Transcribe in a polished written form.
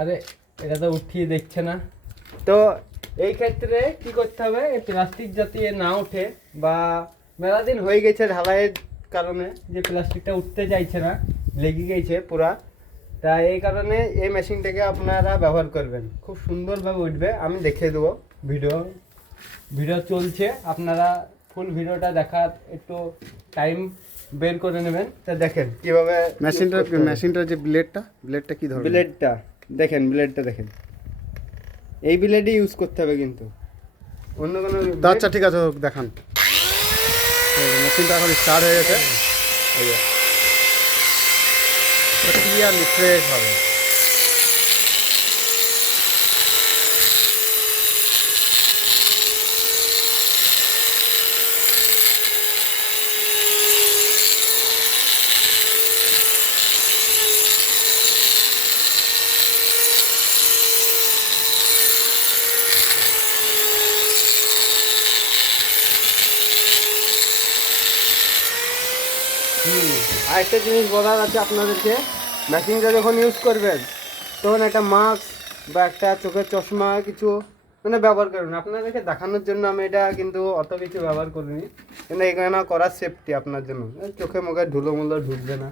আরে এটা তো উঠিয়ে দেখছে না। তো এই ক্ষেত্রে কি করতে হবে, এই প্লাস্টিক যাতে না ওঠে, বা মেলা দিন হয়ে গেছে ঢালাইয়ের কারণে যে প্লাস্টিকটা উঠতে চাইছে না, লেগে গেছে পুরা, তাই এই কারণে এই মেশিনটাকে আপনারা ব্যবহার করবেন, খুব সুন্দরভাবে উঠবে। আমি দেখিয়ে দেবো, ভিডিও ভিডিও চলছে, আপনারা ফুল ভিডিওটা দেখার একটু টাইম বের করে নেবেন। তা দেখেন কীভাবে মেশিনটার যে ব্লেডটা কি ধরনের? ব্লেডটা দেখেন, ব্লেডটা দেখেন, এই ব্লেডই ইউজ করতে হবে কিন্তু অন্য কোনো তো আচ্ছা ঠিক আছে, দেখান। মেশিনটা এখন স্টার্ট হয়ে গেছে, ক্লিয়ারলি ফ্রেশ হবে। আরেকটা জিনিস বলার আছে আপনাদেরকে, মেশিনটা যখন ইউজ করবেন তখন একটা মাস্ক বা একটা চোখের চশমা কিছু মানে ব্যবহার করবেন। আপনাদেরকে দেখানোর জন্য আমি এটা কিন্তু অত কিছু ব্যবহার করিনি, কিন্তু এখানে করার সেফটি আপনার জন্য, চোখে মুখে ধুলো মুলো ঢুকবে না।